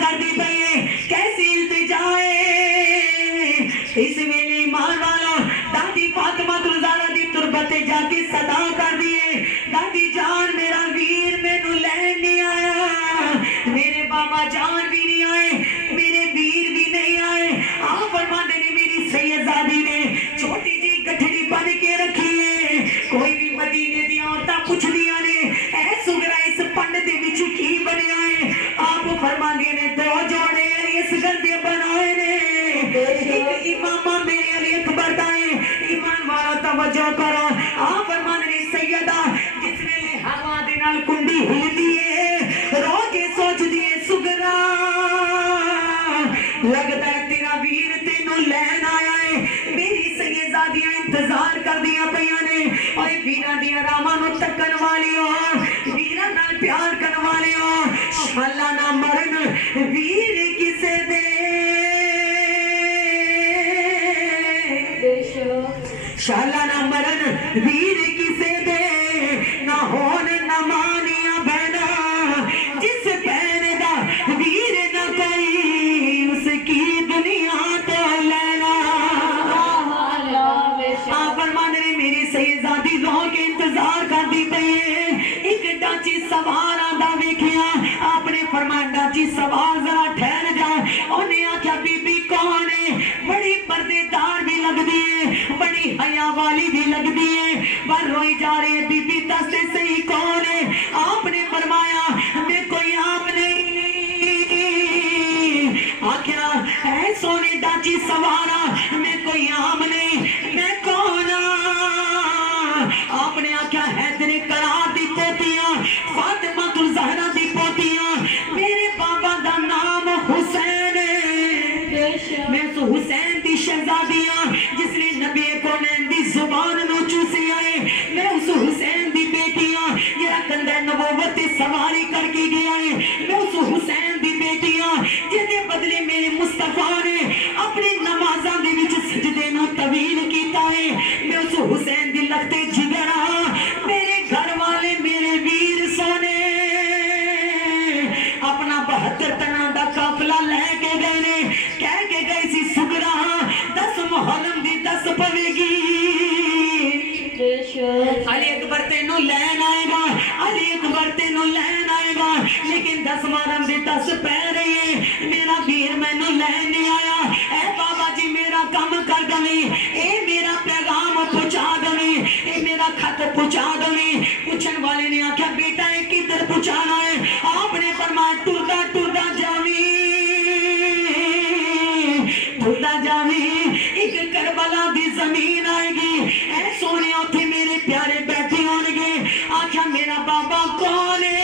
करती पई है, कैसी इल्तिजा है। इस वेले ईमान वालों दादी फातिमा ज़हरा दी तुरबत जाके सदा कर दिए, दादी जान मेरा वीर मैनू लैन नहीं आया, मेरे बाबा जान भी नहीं आए, मेरे वीर भी नहीं आए। आप फरमाते ने मेरी सैयदजादी ने छोटी जी गठड़ी बन के रखी है। कोई भी मदीने दी औरतां पुछदियां ने ऐ सुगरा इस पंड दे विच की बनया है। आप फरमांदे ने दो जोड़े इस गल दे बनाए ने, एक इमामा मेरे अली अकबर दा है। ईमान वाला तवज्जो करो, आप फरमांदे ने सैयदा जिस वेले हवा दे नाल कुंडी हिलदी है रोजे सोचदी है सुगरा लगदा है तेरा वीर तेनू लैन आया है। मेरी सैयदजादियां इंतजार करदियां पईयां ने, ओए वीरां दी रामां नू तक्कन वालियो, वीरां नाल प्यार करन वालियो, शाला ना मरन वीर किसे दे, शाला ना मरन वीर किसे दे, ना होन ना मानिया बहना, जिस बहन दा वीर ना कोई उसकी दुनिया तो लेना। आप फरमाते ने मेरी सैयदजादी रो के इंतजार करती पई है। एक डाची सवार आंदा वेखिया, आपने फरमाया डाची सवार जरा ठहर जा। उन्हें आख्या बीबी कौन है, बड़ी पर्देदार भी लगदी है, बड़ी हया वाली भी लगदी है, पर रोई जा रही है। बीबी दस दे सही कौन है। आपने फरमाया मैं कोई आप नहीं। आख्या ऐ सोने डाची सवारा मैं कोई आम नहीं, मैं कौन? आपने आख्या है तेरे करार दी पोतियां फातिमा ज़हरा दी पोतियां, मेरे बाबा दा नाम हुसैन है, मैं तो हुसैन दी शहजादियां जिसने नबी कोनैन दी जुबान नू चूसी आए, मैं उस हुसैन दी बेटियां जेड़ा कंधे नबूवत दी सवारी करके गया है, मैं उस हुसैन दी बेटियां जिहदे बदले मेरे मुस्तफा ने अपनी नमाज़ां दे विच सजदे नू तवील कीता है, मैं उस हुसैन दी लगते जिगरा। मेरे घर वाले मेरे वीर सोने अपना 72 तना दा काफिला लेके गए ने, कह के गए सी सुगरा 10 मुहर्रम दी 10 पवेगी, अली अकबर तेनू लैन आएगा, अली अकबर तेनू लैन आएगा, लेकिन 10 मुहर्रम दी 10 पै रही है, मेरा वीर मैनू लैन नहीं आया। ऐ बाबा जी मेरा काम कर दवी, ए मेरा पैगाम पहुंचा दवी, ए मेरा खत पहुंचा दवी। पूछन वाले ने आख्या बेटा ए किधर पहुंचाना है। आपने फरमाया टुरदा टुरदा जावी, टुरदा जावी, एक करबला दी जमीन आएगी, ऐ सोने उथे मेरे प्यारे बैठे होंगे। आख्या मेरा बाबा कौन है?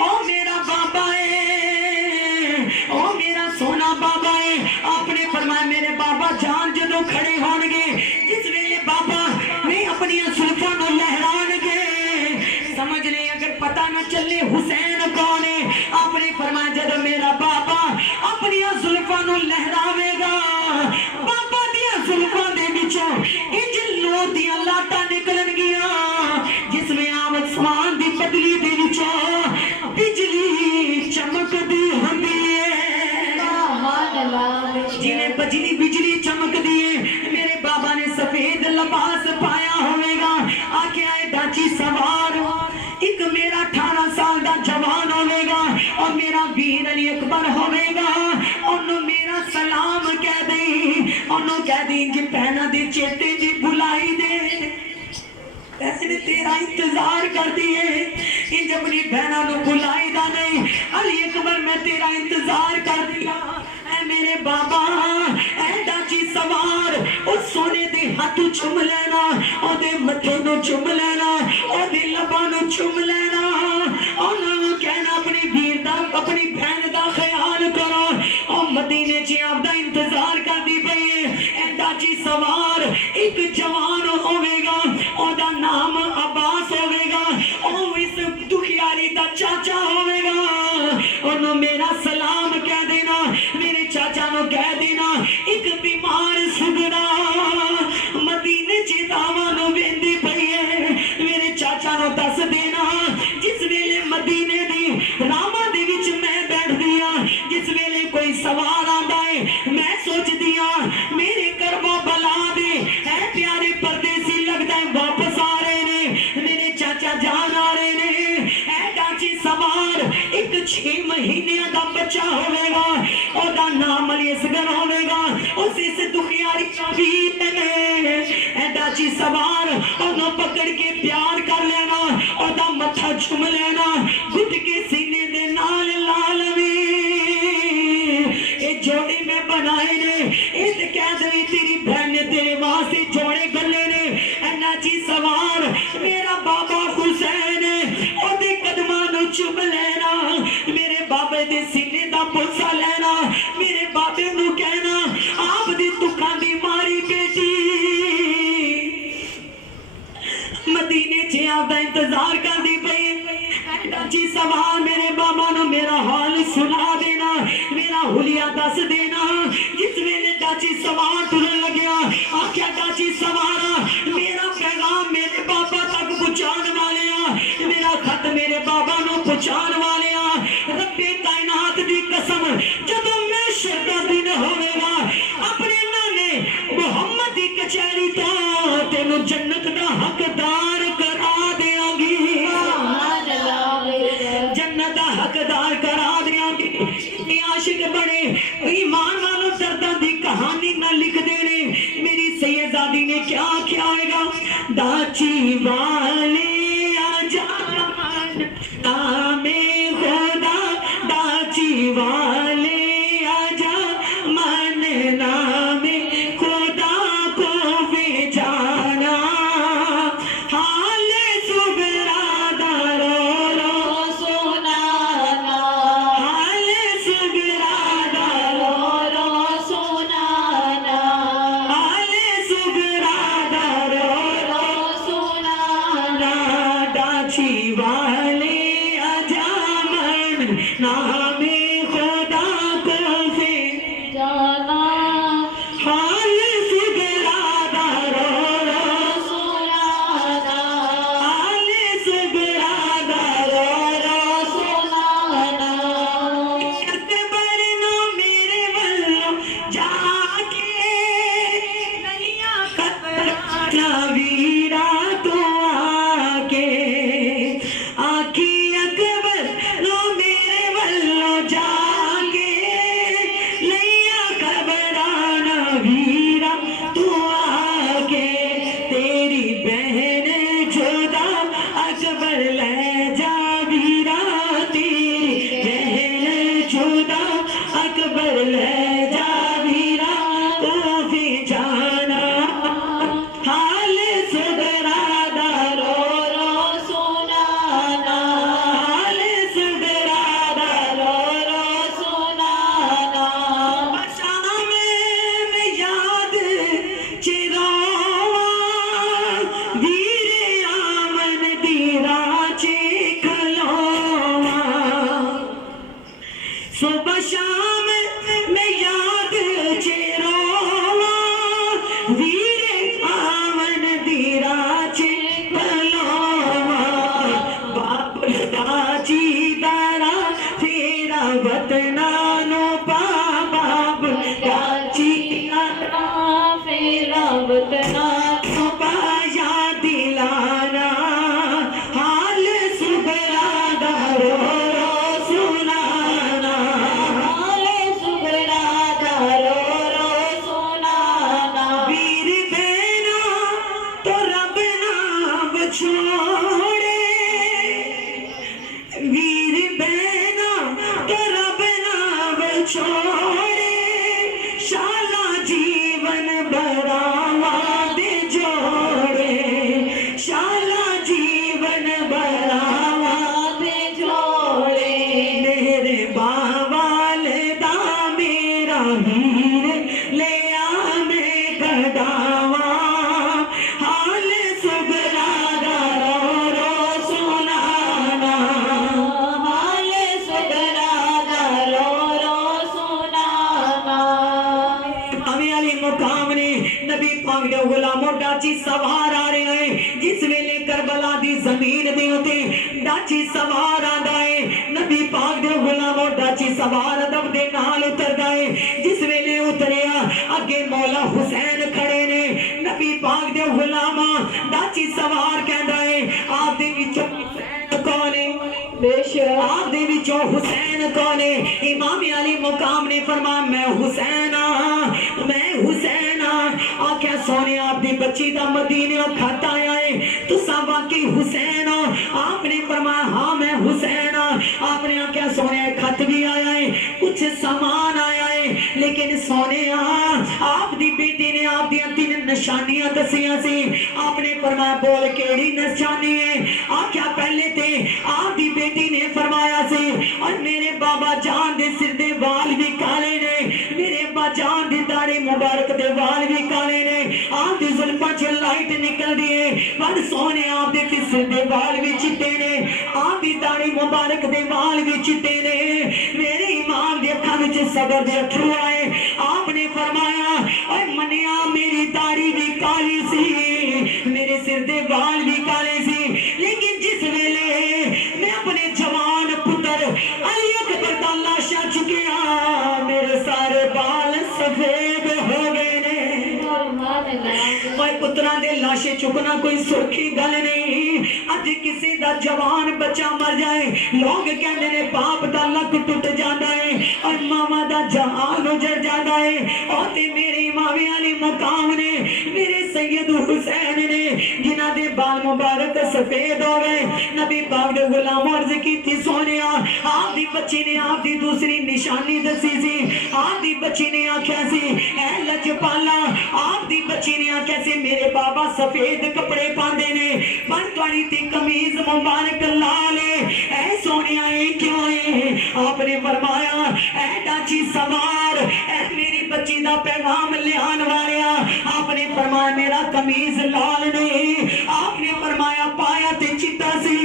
ओ मेरा बाबा है, ओ मेरा सोना बाबा है। आपने फरमाया मेरे बाबा जान जदों खड़े होंगे, जिस वेले बाबा मैं अपनी जुल्फां नू लहराणगे, समझ ले अगर पता न चले हुसैन कौन है। आपने फरमाया जदों मेरा बाबा अपनी जुल्फां नू लहरावेगा, बाबा दी जुल्फां दे विचों इंज नूर दी लाटां निकलणगियां, जिसमें आसमान दी बदली दे विचों बिजली चमकदी हुंदी है, जिवें बिजली बिजली चमकदी है। मेरे बाबा ने सफेद लिबास पाया होवेगा। आख्या डाची सवार एक मेरा 18 साल दा जवान होवेगा और मेरा वीर अली अकबर होवेगा। ओनू मेरा सलाम कह दे, ओनू कह दी कि भैना दे चेते दी बुलाई दे, ऐसे तेरा इंतजार करती है। इंज अपनी बहना नू बुलाई दा नहीं, अली अकबर मैं तेरा इंतजार कर दिया। ऐ मेरे बाबा ऐ डाची सवार उस सोने दे हाथ चुम लेना, ओदे मथे नू चुम लेना, ओदे लबां नू चुम लेना, ओनू कहना अपनी वीर दा अपनी बहन दा ख्याल करो। ओ मदीने च आपदा इंतजार करदी पई है। ऐ डाची सवार एक जवान होवेगा, ओदा नाम अब्बास होवेगा, ओ इस दुखियारी दा चाचा होवेगा। ओनू मेरा सलाम कह देना, मेरे चाचा नु कह देना एक बीमार सुगरा मदीने च दावा नु वेंदी पई है, मेरे चाचा नु दस देना जिस वेले मदीने दी रामा दे विच मैं बैठ दिया कोई सवार आता है मैं सोचती हाँ मेरे करमों बला दे है प्यारे परदेसी लगता है वापस आ रहे ने मेरे चाचा जान आ रहे ने है डाची सवार एक 6 महीने का बच्चा होगा ओदा नाम अलीअसगर होगा उस दुखियारी डाची सवार ओनो पकड़ के प्यार कर लेना ओदा मत्था चुम लेना घुट के सीने दे नाल लाल वी ये जोड़ी में बनाए ने इस कह दे तेरी बहन ने तेरे वास्ते जोड़े गले ने डाची सवार मेरा बाबा हुसैन ओदे कदमां नु चुम लेना मेरे बाबे दे सीने दा बोसा लेना मेरे बाबे नु कहना आप दी दुखां दी मारी बेटी मदीने च आपदा इंतजार करदी पई डाची सवार मेरे बाबा नु मेरा हाल सुना देना मेरा हुलिया दस देना जिस वेले डाची सवार टुरन लग्या आख्या डाची सवारा मेरा पैगाम मेरे बाबा तक पहुंचाने वाले मेरा खत मेरे बाबा नु पहुंचाने वाले रब्बे कायनात दी कसम जदों मैं शर्दा दिन होवेगा अपने नाने मोहम्मद दी कचहरी तो तेनू जन्नत दा हकदार करा देंगी जन्नत दा हकदार करा देंगी आशिक बने ईमान वालों दर्दां दी कहानी ना लिख देने मेरी सैयदादी ने क्या क्या होगा दाची वाले आजा नामे खुदा दाची वाले आजा मन नामे खुदा को भी जाना हाल सुगरा दारो रो सुनाना हाल सुगरा दारो रो सुनाना हाल सुगरा दारो रो सुनाना डाची वाले आजा मन नामे खुदा को से जाना हाल सुगरा दारो रो सुनाना हाल सुगरा दारो रो सुनाना अकबर नो मेरे वल्लों जाके नैया कतरा वीरा तो आके आखी अकबर नो मेरे वल्लों जाके नैया घबराना वीरा तू आके तेरी बहन जोदा अकबर ले जा वीरा तेरी बहन जोदा अकबर ले जा वीरा तू भी जाना हाल सुगरा दारो रो सुनाना हाल सुगरा दारो रो सुनाना शाम में याद चिरोवा वीरे आमन दीरा चे खलोवा सुबह शाम में याद चिरोवा वीरे आमन दीरा चे खलोवा बाबुल दाची दारा फेरा वतना नो बाब दाची दारा फेरा वतना नो पाया दिलाना हाल सुगरा दारो रो सुनाना हाल सुगरा दारो रो सुनाना वीर बहना तो रब ना बछोड़े वीर बहना तो रब ना बछोड़े शाला जीवन बरावा दे जोड़े शाला जीवन बरावा दे जोड़े मेरे बावाल दा मेरा हीर ले आ मैं कदावा हाल सुगरा दारो रो सुनाना हाल सुगरा दारो रो सुनाना हमें अली मुकाम ने नबी पाक दे गुलामों डाची सवार आ रहे हैं जिस वेले करबला दी वाली जमीन दे उते डाची सवार आंदा है। नबी पाक दे गुलामों डाची सवार अदब दे नाल उतरदा है। जिस वेले उतरिया अगे मौला हुसैन खड़े ने। नबी पाक दे गुलामा डाची सवार कहंदा है आप दे विचों कौन है? बेशक आप दे विचों हुसैन कौन है? इमाम अली मुकाम ने फरमाया मैं हुसैन हां, मैं हुसैन हां। आख्या सोने आप दी बच्ची दा मदीने खाता आया है, तुसा वाकई हुसैन हो? आपने फरमाया हाँ मैं हुसैन हां। आपने आख्या सोने खत भी आया है, कुछ सामान आया है, लेकिन सोने आप दी बेटी ने आप दी 3 निशानियां दसियां सी। आपने फरमाया बोल केड़ी निशानी है? आख्या पहले ते आप दी बेटी ने फरमाया सी और मेरे बाबा जान दे सिर दे वाल भी काले ने, मेरे अब्बा जान दी दाढ़ी मुबारक दे वाल भी काले ने, आप दी जुल्फां च लाइट निकलदी है, पर सोने आप दे सिर दे वाल भी चिट्टे ने, आप दी दाढ़ी मुबारक दे वाल भी चिट्टे ने, मेरे इमाम दे अखां विच सबर दे अथरू आए। आपने फरमाया ओए मनिया मेरी दाढ़ी भी काली सी, मेरे सिर दे वाल भी काले सी, लेकिन जिस वेले मैं अपने जवान पुत्र अली अकबर दा लाशा चुकिया मेरे सारे बाल सफेद हो गए ने। ओए पुत्रां दे लाशे चुकना कोई सौखी गल नहीं। अज किसी दा जवान बच्चा मर जाए लोग कहते ने बाप दा लक टुट जाता है और मामा दा जहान उजड़ जाता है। और ते मेरे इमाम अली मुकाम ने मेरे सैयद हुसैन ने जिन्हां दे बाल मुबारक सफेद हो गए। नबी पाक दे गुलाम अर्ज कीती सोनिया आप दी बच्ची ने आप दी दूसरी निशानी दसी सी। आप दी बच्ची ने आख्या सी ऐ लजपाला, आप दी बच्ची ने आख्या सी मेरे बाबा सफेद कपड़े पांदे ने पर तुहाडी ते कमीज मुबारक लाल है, ऐ सोनिया ए क्यों है? आपने फरमाया ऐ डाची सवार ऐ मेरी बच्ची दा पैगाम लियान वालिया। आपने फरमाया मेरा कमीज लाल नहीं, आपने फरमाया पाया ते चिट्टा सी,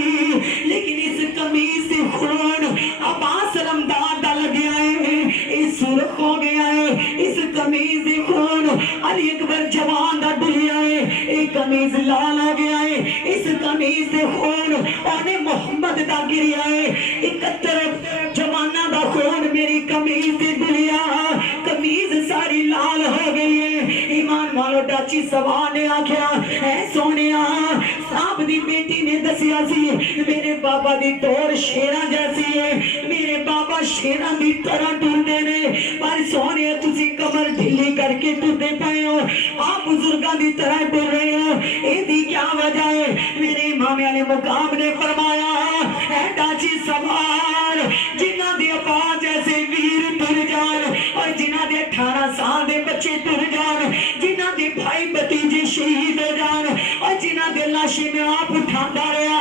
लेकिन इस कमीज से खून अब्बास रमदान दा लग्या है, इस सुर्ख हो गया है, इस कमीज से खून अली अकबर जवान दा डुलिया है, एक कमीज लाल हो गया है, इस कमीज से खून ओने मोहम्मद दा गिरिया है, 71 जवाना दा खून मेरी कमीज से डुलिया, कमीज सारी लाल हो गई है। ईमान वालो डाची सवार ने आख्या ऐ सोनिया साहब दी बेटी ने दसिया सी मेरे बाबा दी तोर शेरा जैसी है, मेरे बाबा शेरा दी तरह टुरदे ने, पर सोनिया तुसी कमर ढीली करके टुरदे पए हो, आप बुजुर्गां दी तरह टुर रहे हो, एदी क्या वजह है? मेरे इमाम अली मुकाम ने फरमाया ऐ डाची सवार जिन्हां दे अब्बा जैसे वीर टुर जान और जिन्हां दे 18 साल दे बच्चे टुर जान, जिन्हां दे भाई भतीजे शहीद हो जान और जिन्हां दे लाशें में आप उठाता रहा।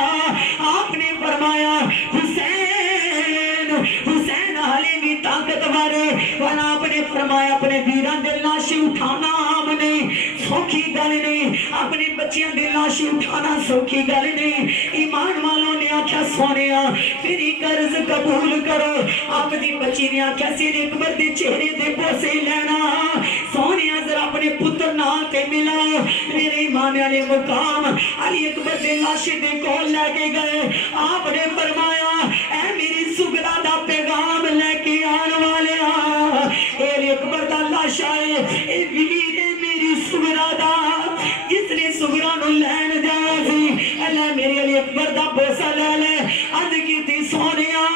आपने फरमाया हुसैन हुसैन हाले भी ताकतवर है, और आपने फरमाया अपने वीरां दे लाशें उठाना आम नहीं, सौखी गल नहीं, अपने बच्चियां दे लाशें उठाना सौखी गल नहीं। ईमान वालों ने आख्या सोनिया मेरी कर्ज कबूल करो। आपकी बच्ची ने आख्या सिर अकबर दे चेहरे दे बोसे लेना, सोनिया जरा अपने पुत्र नाल ते मिला। मेरे इमाम अली मुकाम अली अकबर दे लाशे दे कोल लेके गए। आपने फरमाया ऐ मेरी सुगरा दा पैगाम लेके आने वाले अली अकबर दा लाशा है, ए वीर है मेरी सुगरा दा, जिसने सुगरा नु लैन जाया सी अल्लाह मेरे अली अकबर दा बोसा ले ले। अज कीती सोनिया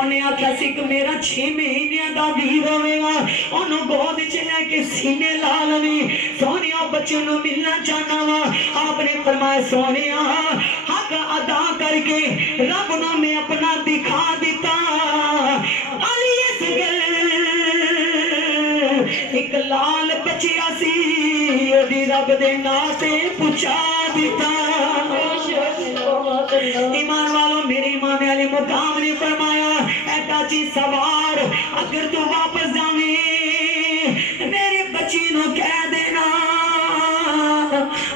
उन्हें आख्या सी कि मेरा 6 महीने दा वीर होवेगा, ओनू गोद च लेके सीने ला लवी। सोनिया बच्चे नु मिलना चाहना वा। आपने फरमाया सोनिया हक अदा करके रब नु मैं अपना दिखा दिता। अली एक लाल बचिया सी ओदी रब दे नाम ते पुछा दिता। ईमान वालों मेरे इमाम अली मुकाम ने फरमाया ऐ जी सवार अगर तू वापस जावे मेरे बच्ची नु कह देना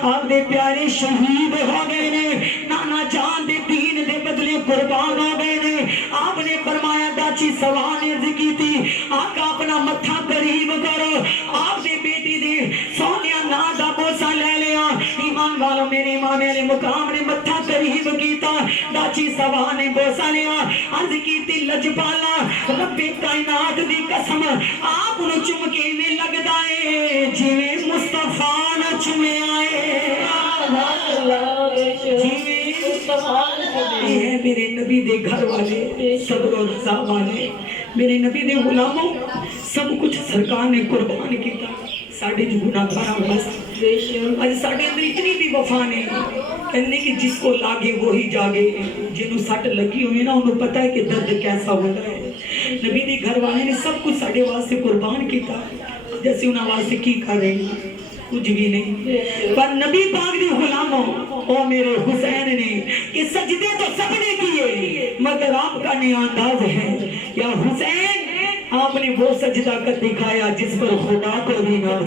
आपदे प्यारे शहीद हो गए ने, नाना जान दे दीन दे बदले कुर्बान हो गए ने। आपने फरमाया दाची सवार ने अर्ज की थी आका अपना मत्था करीब करो। आपने बेटी दे सोनिया ना दा बोसा ले लिया। ईमान वालों मेरे इमाम फरमाने वाले मुकाम ने मत्था करीब कीता दाची सवा ने बोसा लिया अर्ज कीती लजपाला रब्बे कायनात दी कसम आप नु चुम के में लगदा है जिवें मुस्तफा न चुमे आए जिवें मुस्तफा है मेरे नबी दे घर वाले सब रोज़ा वाले मेरे नबी दे गुलामों सब कुछ सरकार ने कुर्बान किया साढ़े जो गुनाहगार बस आज साढ़े अंदर इतनी भी वफा नहीं कहने कि जिसको लागे वो ही जागे जिन्हों सट लगी हुई ना उन्हें पता है कि दर्द कैसा होता है नबी दे घर वाले ने सब कुछ साढ़े वास्ते कुर्बान किया जैसे उन्हें वास्ते की कर रहे कुछ भी नहीं पर नबी पाक दे गुलामों ओ मेरे हुसैन ने ये सजदे तो सबने किए मगर आपका नहीं अंदाज है या हुसैन आपने वो सजदा कर दिखाया जिस पर खुदा को भी ना